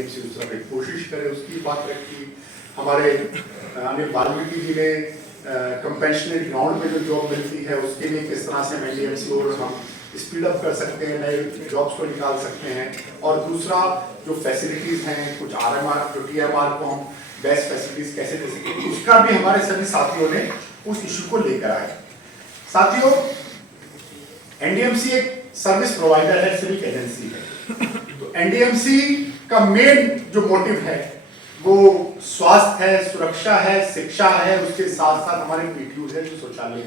NDMC उस तरह की कोशिश करे, उसकी बात रखी। हमारे अनिल वाल्मीकि जी ने कंपेंशनरी ग्राउंड पे जो जॉब मिलती है उसके लिए किस तरह से एनडीएमसी और हम स्पीड अप कर सकते हैं, नए जॉब्स को निकाल सकते हैं। और दूसरा जो फैसिलिटीज़ हैं, कुछ आरएमआर जो टीएमआर को हम बेस्ट फैसिलिटीज़ कैसे दे सकें, उसका भी हमारे सभी साथियों ने उस इशू को लेकर आए। साथियों, एनडीएमसी एक सर्विस प्रोवाइडर है, सिविक एजेंसी है। तो एनडीएमसी का मेन जो मोटिव है वो स्वास्थ्य है, सुरक्षा है, शिक्षा है, उसके साथ साथ हमारे पीटीयू है जो शौचालय।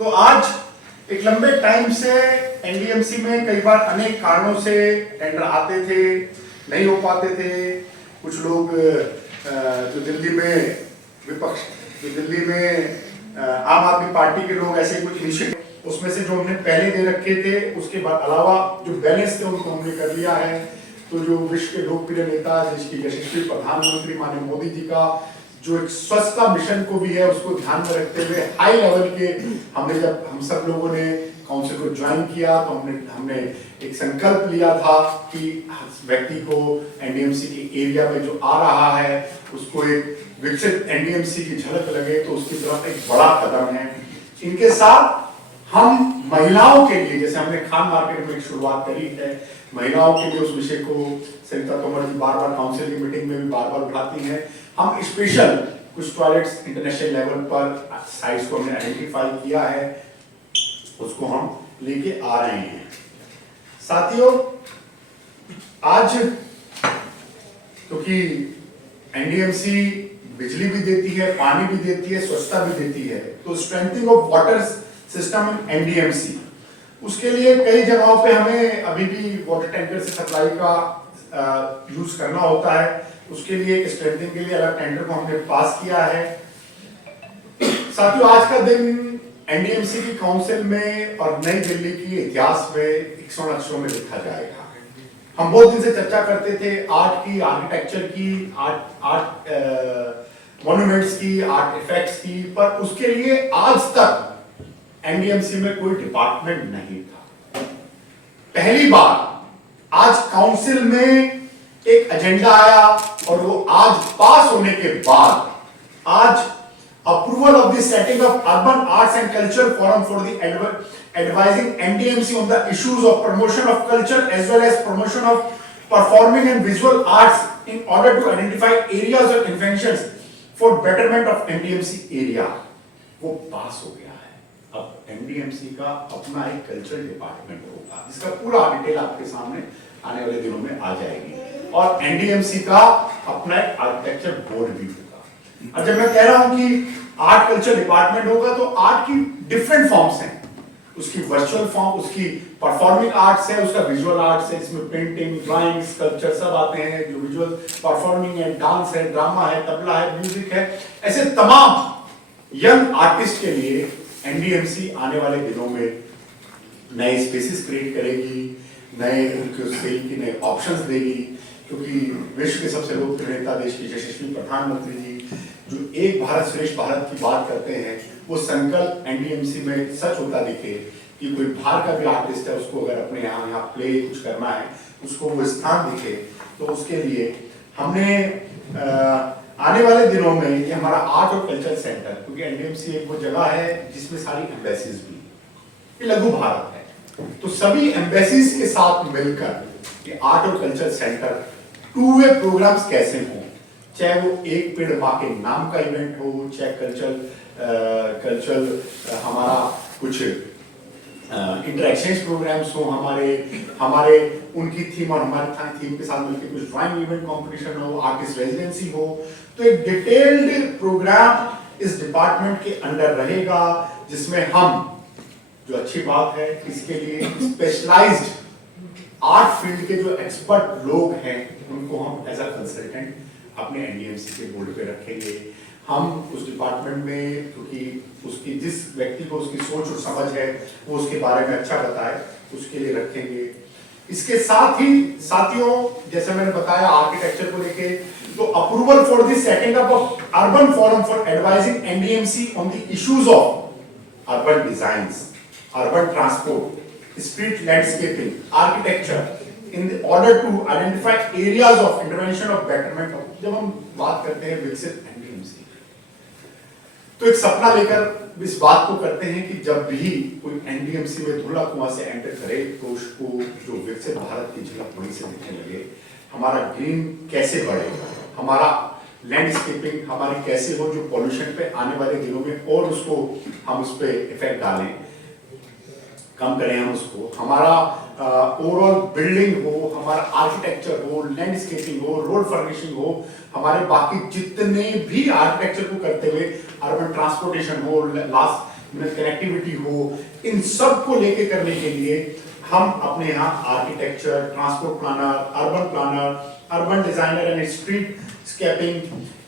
तो आज एक लंबे टाइम से एनडीएमसी में कई बार अनेक कारणों से टेंडर आते थे, नहीं हो पाते थे। कुछ लोग जो दिल्ली में आम आदमी पार्टी के लोग ऐसे कुछ इनिशिएटिव उसमें से जो हमने पहले दे रखे थे, उसके बाद अलावा जो बैलेंस थे उनको हमने कर लिया है। तो जो विश्व के लोकप्रिय नेता, देश के यशस्वी प्रधानमंत्री माननीय मोदी जी का जो एक स्वच्छता मिशन को भी है उसको ध्यान में रखते हुए हाई लेवल के हमने, जब हम सब लोगों ने काउंसिल को ज्वाइन किया तो हमने एक संकल्प लिया था कि व्यक्ति को एनडीएमसी के एरिया में जो आ रहा है उसको एक विकसित एनडीएमसी की झलक लगे, तो उसकी तरफ एक बड़ा कदम है। इनके साथ हम महिलाओं के लिए, जैसे हमने खान मार्केट में शुरुआत करी है, महिलाओं के लिए उस विषय को सरिता तोमर जी बार बार काउंसिल की मीटिंग में भी बार बार उठाती हैं। हम स्पेशल कुछ टॉयलेट्स इंटरनेशनल लेवल पर साइट्स को हमने आइडेंटिफाई किया है, उसको हम लेके आ रहे हैं। साथियों, आज क्योंकि एनडीएमसी बिजली भी देती है, पानी भी देती है, स्वच्छता भी देती है, तो strengthening of water system in NDMC, उसके लिए कई जगहों पे हमें अभी भी वाटर टैंकर से सप्लाई का यूज करना होता है। उसके लिए एक स्ट्रेंथनिंग के लिए अलग टेंडर को हमने पास किया है। साथियों, आज का दिन एनडीएमसी की काउंसिल में और नई दिल्ली की इतिहास में एक स्वर्ण अक्षरों में लिखा जाएगा। हम बहुत दिन से चर्चा करते थे आर्ट की, आर्किटेक्चर की, आर्ट मॉन्यूमेंट्स की, आर्ट इफेक्ट्स की, पर उसके लिए आज तक एनडीएमसी में कोई डिपार्टमेंट नहीं था। पहली बार आज काउंसिल में एक एजेंडा आया और वो आज पास होने के बाद आज approval of the setting of urban arts and culture forum for the advising NDMC on the issues of promotion of culture as well as promotion of performing and visual arts in order to identify areas of interventions for betterment of NDMC area, वो पास हो गया है। अब NDMC का अपना एक cultural department होगा, जिसका पूरा डिटेल आपके सामने आने वाले दिनों में आ जाएगी, और एनडीएमसी का अपना एक आर्किटेक्चर बोर्ड भी होगा। और जब मैं कह रहा हूं कि आर्ट कल्चर डिपार्टमेंट होगा, तो आर्ट की डिफरेंट फॉर्म्स हैं, उसकी वर्चुअल फॉर्म, उसकी परफॉर्मिंग आर्ट्स है, उसका विजुअल आर्ट्स है, इसमें पेंटिंग, ड्राइंग, स्कल्पचर सब आते हैं, जो विजुअल परफॉर्मिंग है, डांस है, ड्रामा है, तबला है, म्यूजिक है। ऐसे तमाम यंग आर्टिस्ट के लिए एनडीएमसी आने वाले दिनों में नए स्पेसेस क्रिएट करेगी, नए उनके सेल की नए ऑप्शंस देगी, क्योंकि विश्व के सबसे लोकप्रिय नेता, देश के यशस्वी प्रधानमंत्री जी जो एक भारत श्रेष्ठ भारत की बात करते हैं, वो संकल्प एनडीएमसी में सच होता दिखे कि कोई बाहर का भी आर्टिस्ट है, उसको अगर अपने यहाँ प्ले कुछ करना है, उसको वो स्थान दिखे। तो उसके लिए हमने आने वाले दिनों में ये हमारा आर्ट और कल्चर सेंटर, क्योंकि एनडीएमसी एक वो जगह है जिसमें सारी एम्बेसीज भी, ये लघु भारत है, तो सभी एम्बेसीज के साथ मिलकर ये आर्ट और culture centre two way programmes कैसे हों, चाहे वो एक पेड़ माँ के नाम का इवेंट हो, चाहे कल्चरल हमारा कुछ इंटरेक्शंस प्रोग्राम्स हो, हमारे उनकी थीम और हमारे थीम के साथ मिलकर कुछ ड्राइंग इवेंट कंपटीशन हो, आर्टिस्ट रेजिडेंसी हो, तो एक डिटेल्ड प्रोग्राम इस डिपार्टमेंट के अंडर रहेगा, जिसमें हम, जो अच्छी बात है, इसके लिए स्पेशलाइज्ड आर्ट फील्ड के जो एक्सपर्ट लोग हैं उनको हम एज अ कंसल्टेंट अपने एनडीएमसी के बोर्ड पे रखेंगे। हम उस डिपार्टमेंट में, क्योंकि उसकी जिस व्यक्ति को उसकी सोच और समझ है वो उसके बारे में अच्छा बताए, उसके लिए रखेंगे। इसके साथ ही साथियों, जैसे मैंने बताया आर्किटेक्चर को लेके, तो approval for the setting up of urban forum for advising NDMC on the issues of urban designs, urban transport, street landscaping, architecture, in order to identify areas of intervention of betterment of, जब हम बात करते हैं विकसित NDMC, तो एक सपना लेकर इस बात को करते हैं कि जब भी कोई एनडीएमसी में धुला कुआं से एंटर करे तो उसको जो विकसित भारत की झलक वहीं से दिखने लगे, हमारा ग्रीन कैसे बढ़ेगा, हमारा लैंडस्केपिंग हमारी कैसे हो, जो पॉल्यूशन पे आने वाले दिनों में और उसको हम उस पर इफेक्ट डालें, कम करें हम उसको, हमारा ओवरऑल बिल्डिंग हो, हमारा आर्किटेक्चर हो, लैंडस्केपिंग हो, रोड फर्निशिंग हो, हमारे बाकी जितने भी आर्किटेक्चर को करते हुए अर्बन ट्रांसपोर्टेशन हो, लास्ट मिनट कनेक्टिविटी हो, इन सब को लेके करने के लिए हम अपने यहाँ architecture, transport planner, urban designer and streetscaping,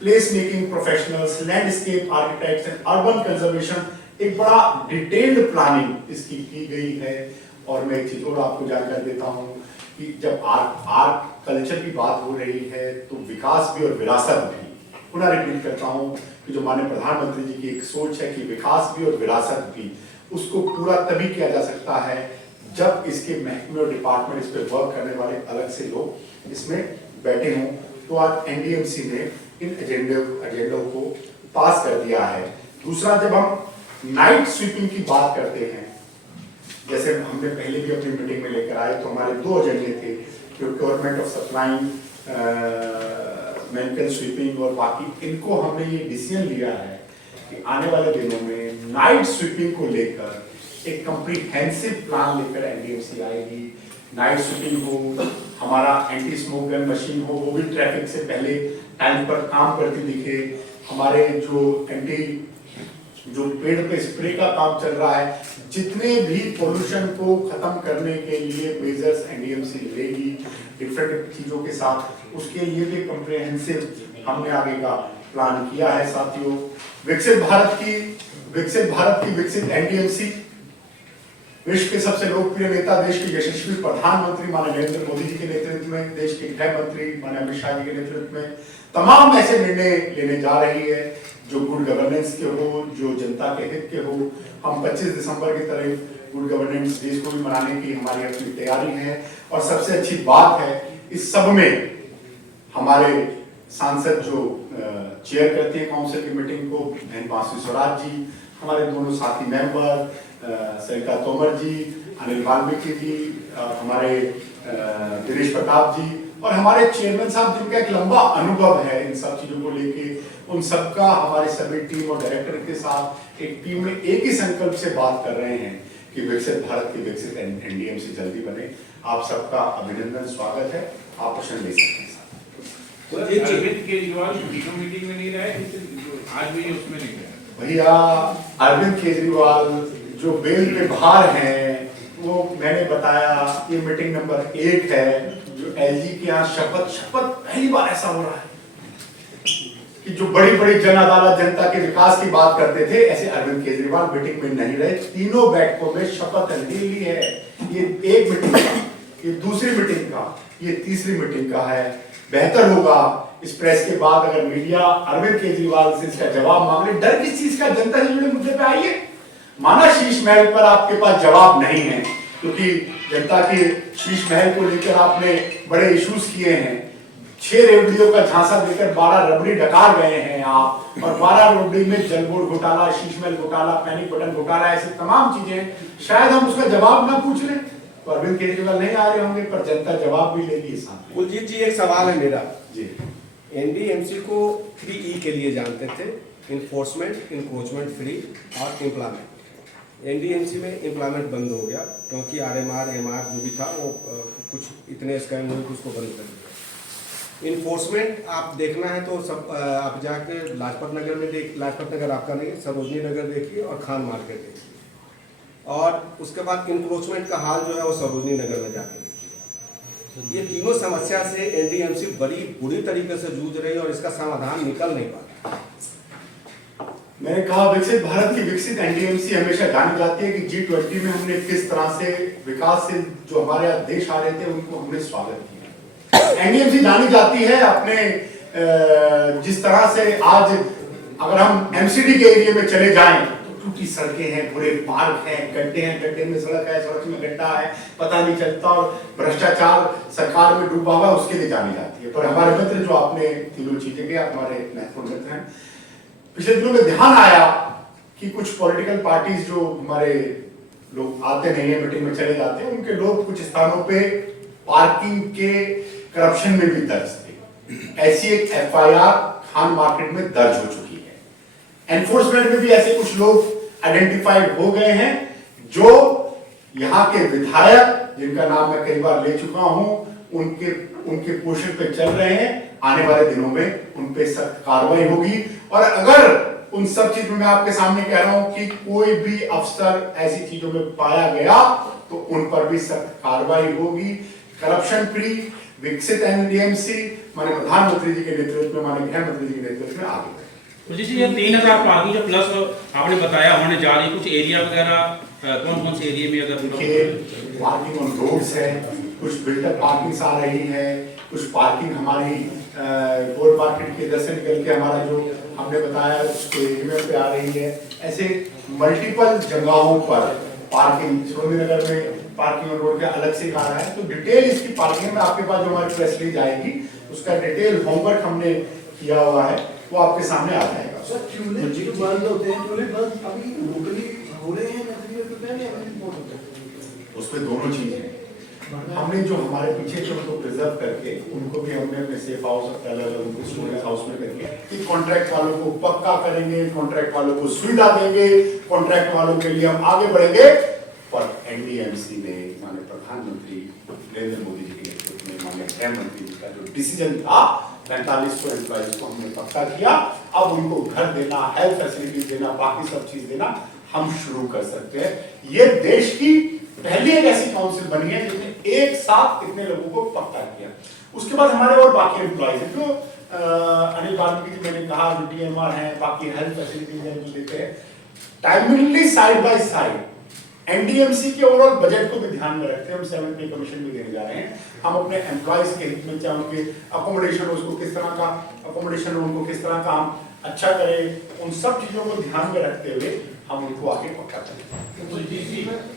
place making professionals, landscape architects and urban conservation, एक बड़ा डिटेल्ड प्लानिंग इसकी की गई है। और मैं एक चीज और आपको जानकारी देता हूँ कि जब आर्ट कल्चर की बात हो रही है तो विकास भी और विरासत भी, पुनः रिपीट करता हूँ कि जो माननीय प्रधानमंत्री जी की एक सोच है कि विकास भी और विरासत भी, उसको पूरा तभी किया जा सकता है जब इसके महकमे और डिपार्टमेंट इस पे वर्क करने वाले अलग से लोग इसमें बैठे हों। तो आज एनडीएमसी ने इन एजेंडों को पास कर दिया है। दूसरा, जब हम नाइट स्वीपिंग की बात करते हैं, जैसे हमने पहले भी अपनी मीटिंग में लेकर आए, तो हमारे 2 एजेंडे थे, procurement of supplying, mental sweeping और बाकी, इनको हमने ये डिसीजन लिया है कि आने वाले दिनों में नाइट स्वीपिंग को लेकर एक कम्प्रीहेंसिव प्लान लेकर एनडीएमसी आएगी। नाइट स्वीपिंग हो, हमारा एंटी स्मोक गन मशीन हो, वो भी ट्रैफिक से पहले टाइम पर काम करती दिखे, हमारे जो पेड़ पे स्प्रे का काम चल रहा है, जितने भी पोल्यूशन को खत्म करने के लिए मेजर्स एनडीएमसी लेगी डिफरेंट चीजों के साथ, उसके लिए भी कम्प्रिहेंसिव हमने आगे का प्लान किया है। साथियों, विकसित भारत की विकसित एनडीएमसी, विश्व के सबसे लोकप्रिय नेता, देश के यशस्वी प्रधानमंत्री माननीय नरेंद्र मोदी जी के नेतृत्व में, देश के गृह मंत्री माननीय अमित शाह जी के नेतृत्व में तमाम ऐसे निर्णय लेने जा रही है जो गुड गवर्नेंस के हो, जो जनता के हित के हो। हम 25 दिसंबर की तरह गुड गवर्नेंस डे को भी मनाने की हमारी अपनी तैयारी है। और सबसे अच्छी बात है, इस सब में हमारे सांसद जो चेयर करते हैं काउंसिल की मीटिंग को, बहन बांसुरी स्वराज जी, हमारे दोनों साथी मेंबर सरिता तोमर जी, अनिल वाल्मीकि जी, हमारे दिनेश प्रताप जी और हमारे चेयरमैन साहब, जिनका एक लंबा अनुभव है इन सब चीजों को लेके, उन सबका हमारे सभी टीम और डायरेक्टर के साथ एक टीम में एक ही संकल्प से बात कर रहे हैं कि विकसित भारत की विकसित एनडीएमसी जल्दी बने। आप सबका अभिनंदन, स्वागत है, आप प्रश्न ले सकते हैं। अरविंद केजरीवाल मीटिंग में नहीं रहे, आज भी उसमें नहीं रहे। भैया, अरविंद केजरीवाल जो बेल पे बाहर हैं, वो मैंने बताया ये मीटिंग नंबर 1 है जो एलजी के यहाँ शपथ पहली बार ऐसा हो रहा है कि जो बड़ी बड़ी जन अदालत जनता के विकास की बात करते थे, ऐसे अरविंद केजरीवाल मीटिंग में नहीं रहे, तीनों बैठकों में शपथ ले ली है। ये एक मीटिंग का, ये दूसरी मीटिंग का, ये तीसरी मीटिंग का है। बेहतर होगा इस प्रेस के बाद अगर मीडिया अरविंद केजरीवाल से इसका जवाब मांग ले। डर किस चीज का? जनता से जुड़े मुद्दे पे आइए। माना शीश महल पर आपके पास जवाब नहीं है, क्योंकि जनता के शीश महल को लेकर आपने बड़े इश्यूज किए हैं। 6 रेवड़ियों का झांसा देकर 12 रबड़ी डकार गए हैं आप, और 12 रबड़ी में जल बोर्ड घोटाला, शीश महल घोटाला, पैनिक बटन घोटाला, ऐसे तमाम चीजें, शायद हम उसका जवाब ना पूछ लें तो अरविंद केजरीवाल नहीं आ रहे होंगे, पर जनता जवाब भी लेगी साथ। कुलजीत जी, एक सवाल है मेरा जी। एनडीएमसी को 3E के लिए जानते थे, इन्फोर्समेंट, इंक्रोचमेंट फ्री और एम्प्लॉयमेंट। एनडीएमसी में एम्प्लॉयमेंट बंद हो गया क्योंकि आरएमआर एमआर जो भी था वो कुछ इतने स्कैम हुए कि उसको बंद कर दिया। इन्फोर्समेंट आप देखना है तो सब आप जाके लाजपत नगर में लाजपत नगर आपका नहीं, सरोजनी नगर देखिए और खान मार्केट देखिए, और उसके बाद इंक्रोचमेंट का हाल जो है वो सरोजनी नगर में जाके देखिए। ये तीनों समस्या से एनडीएमसी बड़ी बुरी तरीके से जूझ रही है और इसका समाधान निकल नहीं पा रहा। मैंने कहा विकसित भारत की विकसित एनडीएमसी हमेशा जानी जाती है कि G20 में हमने किस तरह से विकास से जो हमारे देश आ रहे थे उनको हमने स्वागत किया। एनडीएमसी जानी जाती है अपने जिस तरह से आज अगर हम एमसीडी के एरिया में चले जाएं तो टूटी सड़कें हैं, बुरे पार्क हैं, गड्ढे हैं, गड्ढे में सड़क है, सड़क में गड्ढा है, पता नहीं चलता, और भ्रष्टाचार सरकार में डूबा हुआ, उसके लिए जानी जाती है। पर हमारे मित्र जो आपने तीनों चीजें के हमारे महत्वपूर्ण मित्र हैं, पिछले दिनों में ध्यान आया कि कुछ पॉलिटिकल पार्टीज जो हमारे लोग आते नहीं है, मीटिंग में चले जाते हैं, उनके लोग कुछ स्थानों पे पार्किंग के करप्शन में भी दर्ज थे। ऐसी एक एफआईआर खान मार्केट में दर्ज हो चुकी है। एनफोर्समेंट में भी ऐसे कुछ लोग आइडेंटिफाइड हो गए हैं जो यहाँ के विधायक, जिनका नाम मैं कई बार ले चुका हूं, उनके पोषण पे चल रहे हैं। आने वाले दिनों में उन पे सख्त कार्रवाई होगी। और अगर उन सब चीजों में आपके सामने कह रहा हूं कि कोई भी अफसर ऐसी चीजों में पाया गया तो उन पर भी सख्त कार्रवाई होगी। करप्शन फ्री विकसित एनडीएमसी माननीय प्रधानमंत्री जी के नेतृत्व में, माननीय गृह मंत्री जी के नेतृत्व में आगे तो जैसे ये 3000 पार्किंग जो प्लस आपने बताया होने जा रही, कुछ एरिया वगैरह कौन कौन से एरिया में अगर पार्किंग ऑन रोड्स है, कुछ बिल्डअप पार्किंग आ रही है, कुछ पार्किंग हमारी गोल्ड मार्केट के इधर से निकल के हमारा जो हमने बताया उसको एरिया पे आ रही है। ऐसे मल्टीपल जगहों पर पार्किंग, सुरेंद्रनगर में पार्किंग ऑन रोड का अलग से आ रहा है। तो डिटेल इसकी पार्किंग में आपके पास जो हमारी प्रेस रिलीज आएगी उसका डिटेल होमवर्क हमने किया हुआ है, वो आपके सामने आ जाएगा। सर ट्यूलिप जो बंद होते हैं, ट्यूलिप बंद अभी लोकली हो रहे हैं, उसमें दोनों चीजें हैं। हमने जो हमारे पीछे जो उनको प्रिजर्व करके उनको भी हमने अपने सेफ हाउस अलग स्टोरेज हाउस में करके कि कॉन्ट्रैक्ट वालों को पक्का करेंगे, कॉन्ट्रैक्ट वालों को सुविधा देंगे, कॉन्ट्रैक्ट वालों के लिए हम आगे बढ़ेंगे। पर एनडीएमसी ने माननीय प्रधानमंत्री नरेंद्र मोदी जी के नेतृत्व में, माननीय गृह मंत्री जी का जो डिसीजन था 4500 एम्प्लॉइज को हमने पक्का किया। अब उनको घर देना, हेल्थ फैसिलिटीज देना, बाकी सब चीज देना हम शुरू कर सकते हैं। ये देश की पहली एक ऐसी काउंसिल बनी है जिसने एक साथ इतने लोगों को पक्का किया। उसके बाद हमारे और बाकी एम्प्लॉइज हैं जो अनिल वाल्मीकि जी मैंने कहा जो डीएमआर हैं, बाकी हेल्थ फैसिलिटीज हैं जो देते हैं। Timely side by side NDMC के ओवरऑल बजट को भी ध्यान में रखते हैं हम 7th पे कमीशन भी देने जा रहे हैं। हम अपने एम्प्लॉइज के हित में, चाहे उनके अकोमोडेशन उसको किस तरह का अकोमोडेशन, उनको किस तरह का हम अच्छा करें, उन सब चीजों को ध्यान में रखते हुए हम उनको आगे पक्का करें।